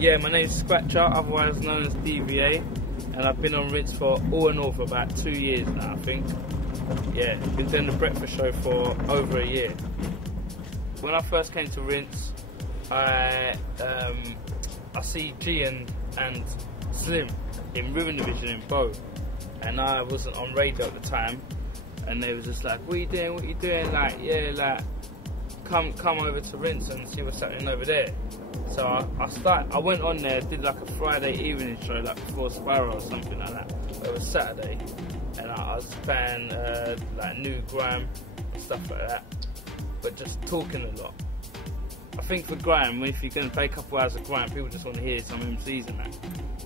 Yeah, my name's Scratcha, otherwise known as DVA, and I've been on Rinse for all in all for about 2 years now, I think. Yeah, been doing the breakfast show for over a year. When I first came to Rinse, I see G and Slim in Rhythm Division in Bow, and I wasn't on radio at the time, and they was just like, what you doing, like, yeah, like, come over to Rinse and see what's happening over there. So I went on there, did like a Friday evening show, like before Spyro or something like that. It was Saturday, and I was playing like new grime and stuff like that, but just talking a lot. I think for grime, if you're going to play a couple hours of grime, people just want to hear some MCs and that.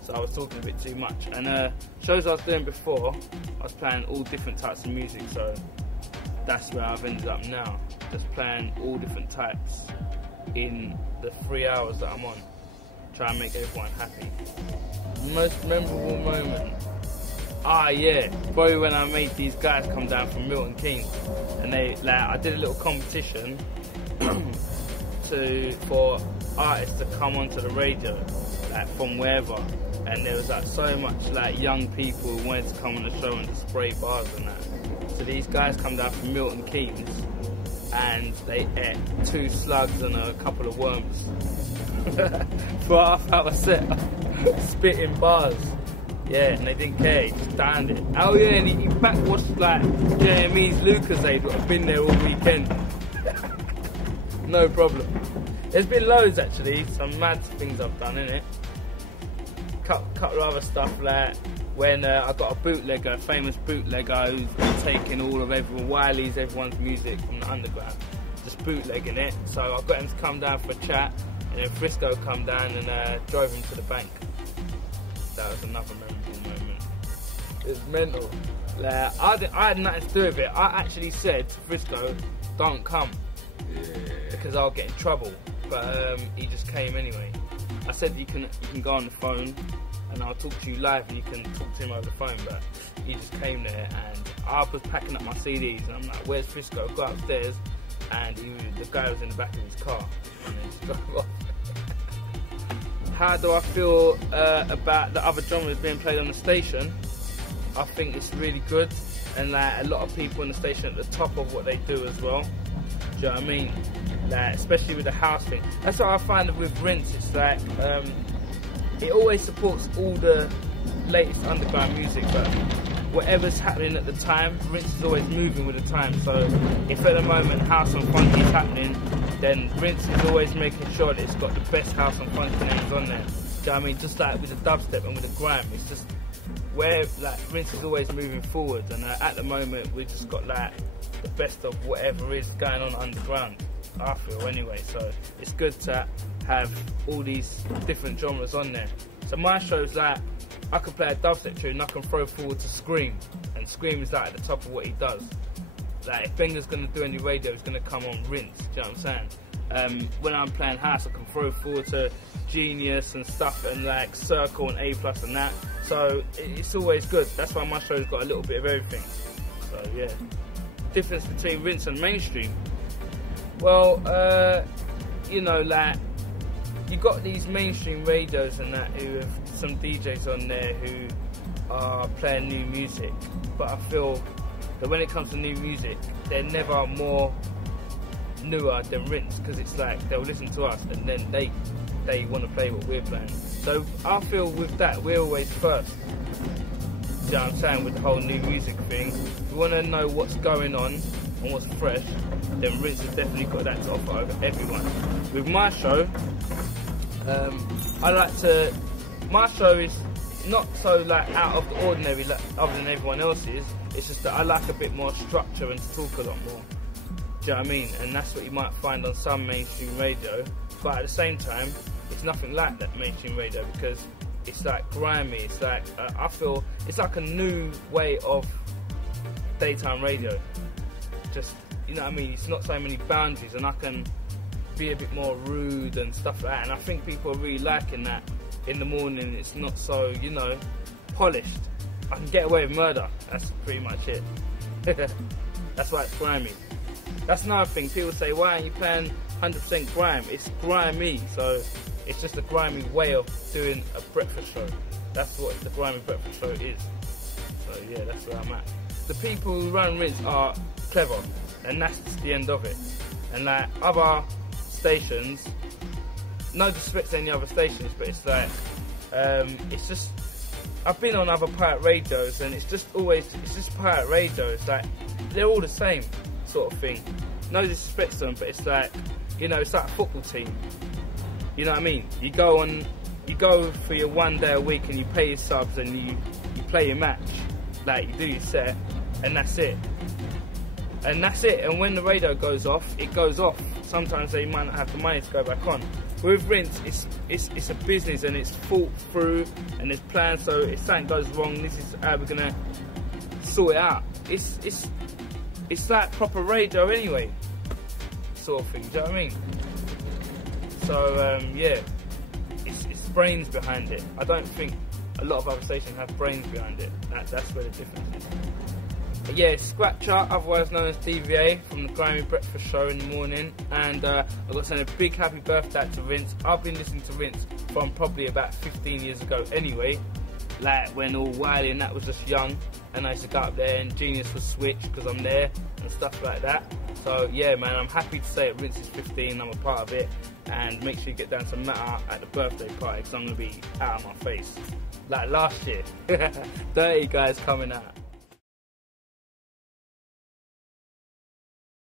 So I was talking a bit too much. And shows I was doing before, I was playing all different types of music, so that's where I've ended up now. Just playing all different types in the 3 hours that I'm on. Try and make everyone happy. Most memorable moment? Ah yeah, probably when I made these guys come down from Milton Keynes, and I did a little competition for artists to come onto the radio, like from wherever, and there was like so much like young people who wanted to come on the show and just spray bars and that. So these guys come down from Milton Keynes, and they ate 2 slugs and a couple of worms for a half-hour set, spitting bars. Yeah, and they didn't care, he just downed it. Oh yeah, and he backwashed like Jeremy's Lucasade, who have been there all weekend. No problem. There's been loads actually, some mad things I've done, innit? Couple of other stuff, like when I got a bootlegger, a famous bootlegger who's been taking all of everyone's music from the underground, just bootlegging it. So I got him to come down for a chat, and then Frisco come down and drove him to the bank. That was another memorable moment. It was mental. Like, I had nothing to do with it. I actually said to Frisco, don't come, because I'll get in trouble. But he just came anyway. I said you can go on the phone and I'll talk to you live and you can talk to him over the phone, but he just came there, and I was packing up my CDs and I'm like, where's Frisco? Go upstairs, and the guy was in the back of his car and then just drove off. How do I feel about the other genres being played on the station? I think it's really good, and like a lot of people in the station at the top of what they do as well. Do you know what I mean? Like, especially with the house thing. That's what I find with Rinse. It's like it always supports all the latest underground music, but whatever's happening at the time, Rinse is always moving with the time. So if at the moment house and funky is happening, then Rinse is always making sure that it's got the best house and funky names on there. Do you know what I mean? Just like with the dubstep and with the grime, it's just where like Rinse is always moving forward, and at the moment we've just got like the best of whatever is going on underground, I feel anyway. So it's good to have all these different genres on there. So my show's like, I can play a dubstep tune and I can throw forward to Skream, and Skream is like at the top of what he does. Like if Benga's going to do any radio, it's going to come on Rinse, do you know what I'm saying? When I'm playing house, I can throw forward to Geeneus and stuff, and like Circle and A+ and that. So it's always good. That's why my show's got a little bit of everything. So yeah. Difference between Rinse and mainstream? Well, you know, like you got these mainstream radios and that who have some DJs on there who are playing new music, but I feel that when it comes to new music, they're never more newer than Rinse, because it's like they'll listen to us and then they want to play what we're playing. So I feel with that we're always first. You know what I'm saying, with the whole new music thing. If you want to know what's going on and what's fresh, then Rinse has definitely got that to offer over everyone. With my show, my show is not so like out of the ordinary like, other than everyone else's. It's just that I like a bit more structure and to talk a lot more. Do you know what I mean? And that's what you might find on some mainstream radio, but at the same time, it's nothing like that mainstream radio, because it's like grimy. It's like I feel it's like a new way of daytime radio. Just, you know what I mean? It's not so many boundaries, and I can be a bit more rude and stuff like that. And I think people are really liking that. In the morning, it's not so, you know, polished. I can get away with murder. That's pretty much it. That's why it's grimy. That's another thing. People say, why aren't you playing 100% grime? It's grimy, so It's just a grimy way of doing a breakfast show. That's what the grimy breakfast show is. So yeah, that's where I'm at. The people who run Rinse are clever, and that's the end of it. And like other stations, no disrespect to any other stations, but it's like, it's just, I've been on other pirate radios, and it's just pirate radios. Like, they're all the same sort of thing. No disrespect to them, but it's like, you know, it's like a football team. You know what I mean? You go for your 1 day a week, and you pay your subs, and you play your match. Like, you do your set, and that's it. And that's it. And when the radio goes off, it goes off. Sometimes they might not have the money to go back on. With Rinse, it's a business, and it's thought through, and it's planned. So if something goes wrong, this is how we're gonna sort it out. It's like proper radio anyway, sort of thing. Do you know what I mean? So yeah, it's brains behind it. I don't think a lot of other stations have brains behind it. That's where the difference is. But yeah, Scratcha, otherwise known as TVA, from the Grimy Breakfast Show in the morning, and I've got to send a big happy birthday to Rinse. I've been listening to Rinse from probably about 15 years ago anyway, like when all Wiley and that was just young, and I used to go up there and Geeneus was switched because I'm there and stuff like that. So yeah, man, I'm happy to say that Rinse is 15, I'm a part of it, and make sure you get down to Matter at the birthday party because I'm going to be out of my face like last year. Dirty guys coming out.